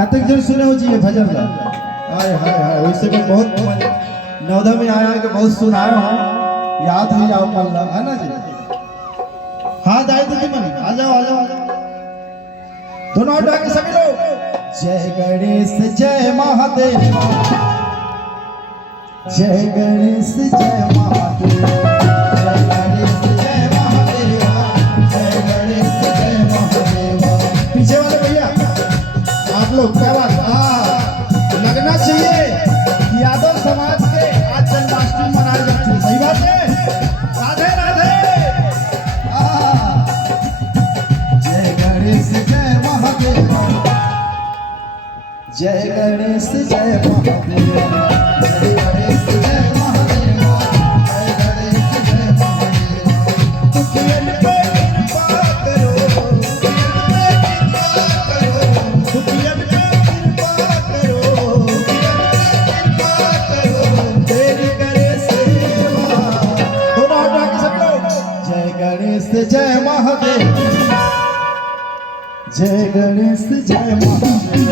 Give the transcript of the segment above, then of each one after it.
कतक जन सुने हो जी ये भजन ला हाय हाय हाय वैसे भी बहुत नवदा में आया कि बहुत सुनाया हूँ याद है आओ मल्ला है ना जी। हाँ दाई दीदी मन आ जाओ आ जाओ दोनों उठा के सभी लोग जय गणेश जय महादेव जय गणेश जय महादेव जय गणेश जय महादेव जय गणेश जय महादेव। पीछे वाले भैया आप लोग क्या बात लगना चाहिए यादव समाज के आज जन्माष्टमी मनाई जाती है। सही बात है राधे राधे। जय गणेश जय महादेव जय गणेश जय महादेव जय गणेश जय महादेव जय गणेश जय महादेव। दुखियन पे कृपा करो दुखियन पे कृपा करो तेरी गणेश सेवा। दोनों हाथ उठा के सब लोग जय गणेश जय महादेव जय गणेश जय महादेव।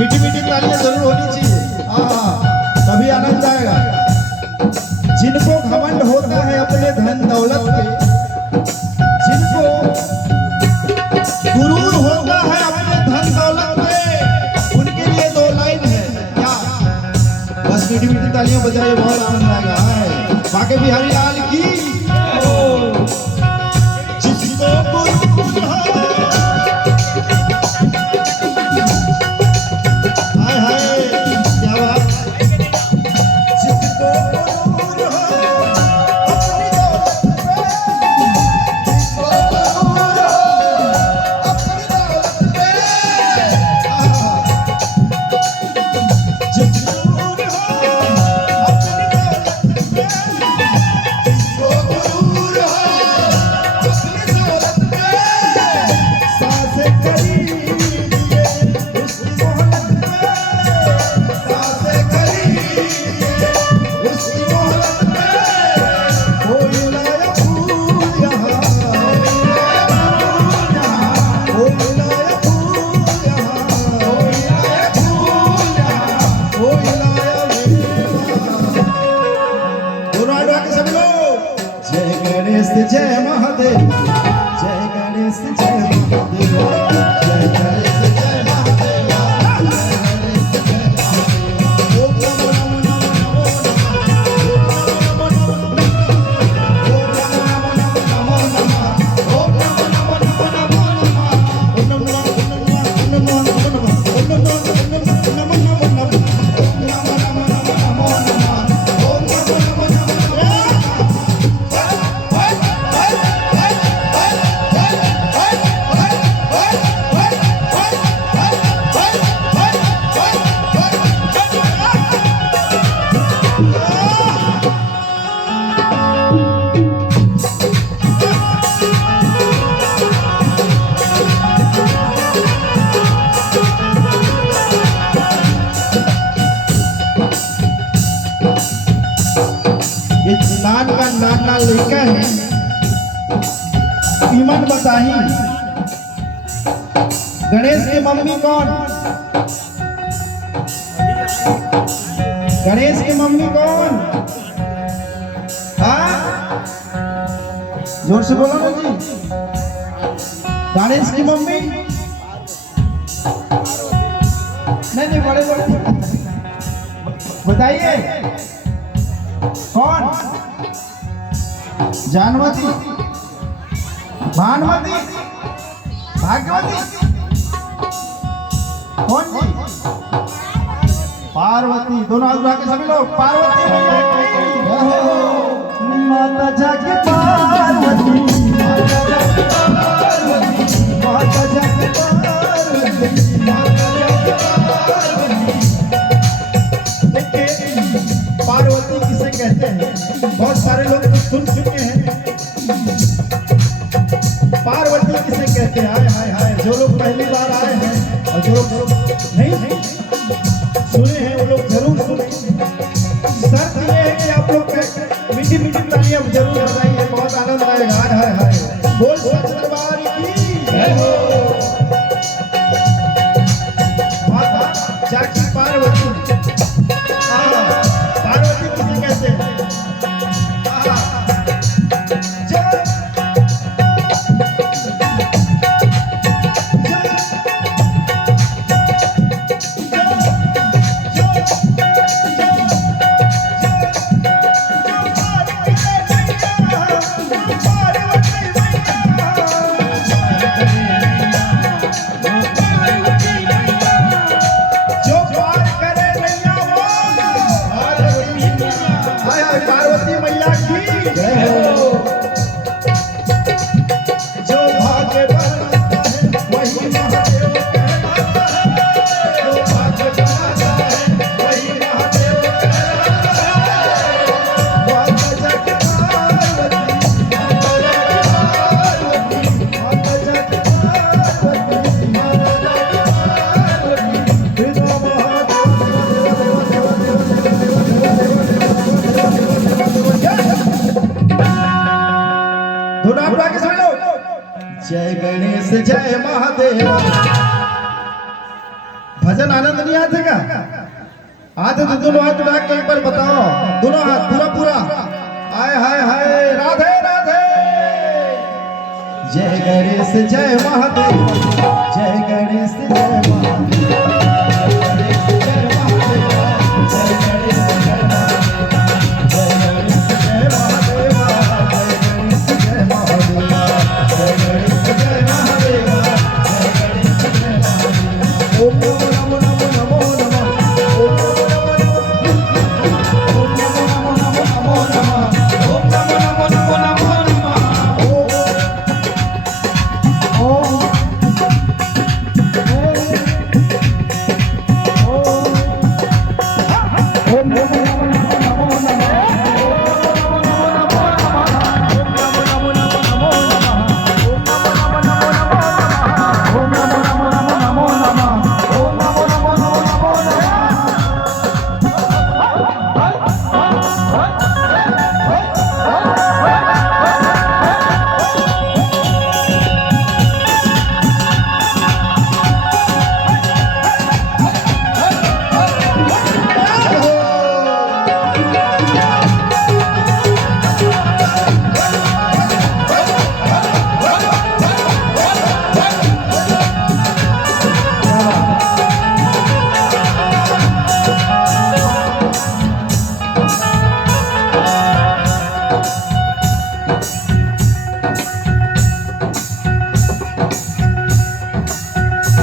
मीठी मीठी तालियां जरूर होनी चाहिए तभी आनंद आएगा। जिनको घमंड होता है अपने धन दौलत पे जिनको गुरूर होता है अपने धन दौलत पे उनके लिए दो लाइन है क्या बस मीठी मीठी तालियां बजाइए बहुत आनंद आएगा। बाके बिहारी लाल की जिसको गुरूर जय महादेव जय गणेश जय महादेव जय गणेश जय महादेव ओम नमो नमो What? लड़का है ईमन बताही। गणेश की मम्मी कौन? गणेश की मम्मी कौन? हाँ जोर से बोलो ना जी। गणेश की मम्मी नहीं बड़े बड़े बताइए कौन? जानवती, भानुमती, भाग्यवती, कौन जी? पार्वती। दोनों हाथ उठा के सभी लोग पार्वती माता जाके पार्वती, माता जाके पार्वती, माता जाके पार्वती, माता जाके पार्वती। पार्वती किसे कहते हैं? बहुत सारे लोग तो सुन चुके हैं। पार्वती किसे कहते हैं? हाय हाय हाय। जो लोग पहली बार आए हैं और जो लोग नहीं सुने हैं वो लोग जरूर सुने। शर्त ये है कि आप लोग मीठी मीठी तालियां जरूर बजाइए, बहुत आनंद आएगा। हाय हाय हाय। बोल सच दरबार की जय हो। माता जाकी पार्वती। पार्वती किसे कहते हैं? पार्वती मैया की जय हो। जो भाग्य बनाता है वही महादेव कहलाता है। जो भाग्य बनाता है वही महादेव कहलाता है। माता जाके पार्वती, माता जाके पार्वती, माता जाके पार्वती, माता जाके पार्वती। हृदय महादेव दोनों हाथ उठा के सभी लोग जय गणेश जय महादेव। भजन आनंद नहीं आते का? आते तो दोनों हाथ उठा के एक बार बताओ। दोनों हाथ पूरा पूरा। हाय हाय हाय। राधे राधे। जय गणेश जय महादेव, जय गणेश जय महादेव, जय महादेव, जय गणेश जय महादेव, जय गणेश जय महादेव, जय गणेश जय महादेव, जय गणेश जय महादेव, जय गणेश जय महादेव। ओम नमो नमो नमो नमः, ओम नमो नमो नमो नमः, ओम नमो नमो नमो नमः, ओम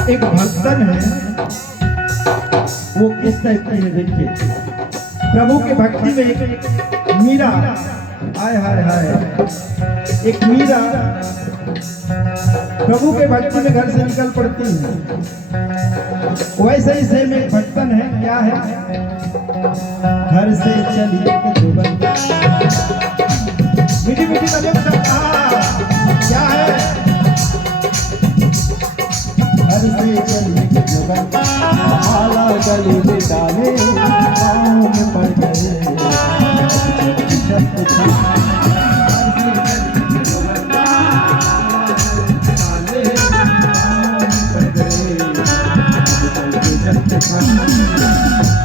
एक भक्तन है, वो किस टाइप की है देखिए। प्रभु के भक्ति में एक मीरा, हाय हाय हाय, एक मीरा प्रभु के भक्ति में घर से निकल पड़ती है। वैसे ही सेम एक भक्तन है, क्या है? घर से चली मीठी मीठी तबियत का क्या है? घर से चली माला गली में डाले पाँव में पड़ गए। करते हैं।